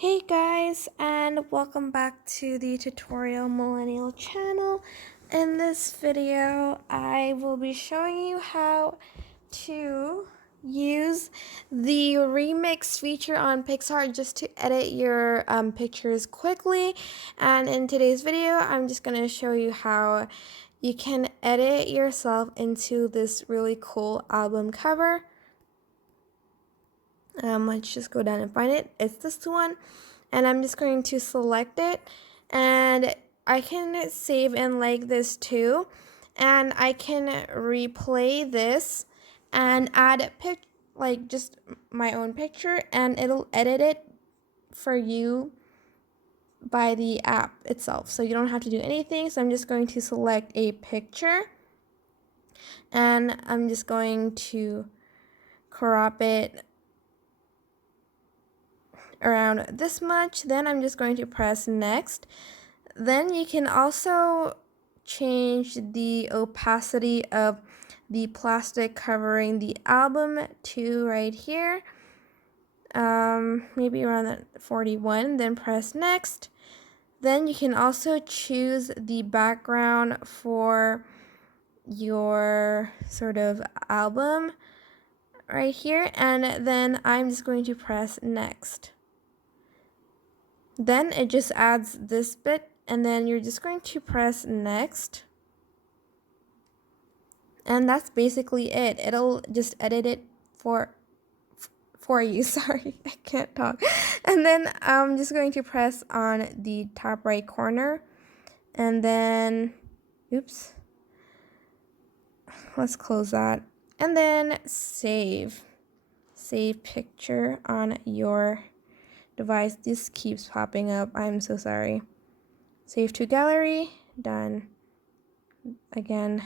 Hey guys, and welcome back to the Tutorial Millennial channel. In this video, I will be showing you how to use the remix feature on Picsart just to edit your pictures quickly. And in today's video, I'm just going to show you how you can edit yourself into this really cool album cover. Let's just go down and find it. It's this one, and I'm just going to select it, and I can save and like this too, and I can replay this and add like just my own picture, and it'll edit it for you by the app itself, so you don't have to do anything. So I'm just going to select a picture, and I'm just going to crop it around this much. Then I'm just going to press next. Then you can also change the opacity of the plastic covering the album to right here, maybe around 41. Then press next. Then you can also choose the background for your sort of album right here, and then I'm just going to press next. Then it just adds this bit, and then you're just going to press next. And that's basically it. It'll just edit it for you. Sorry, I can't talk. And then I'm just going to press on the top right corner, and then oops. Let's close that. And then save picture on your device. This keeps popping up. I'm so sorry. Save to gallery. Done. Again.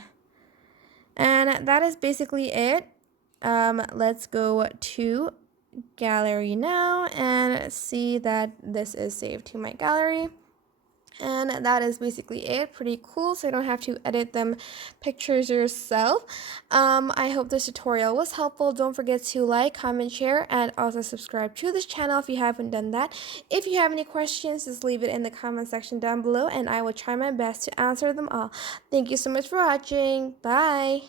And that is basically it. Let's go to gallery now and see that this is saved to my gallery. And that is basically it. Pretty cool, so you don't have to edit them pictures yourself. I hope this tutorial was helpful. Don't forget to like, comment, share, and also subscribe to this channel if you haven't done that. If you have any questions, just leave it in the comment section down below, and I will try my best to answer them all. Thank you so much for watching. Bye!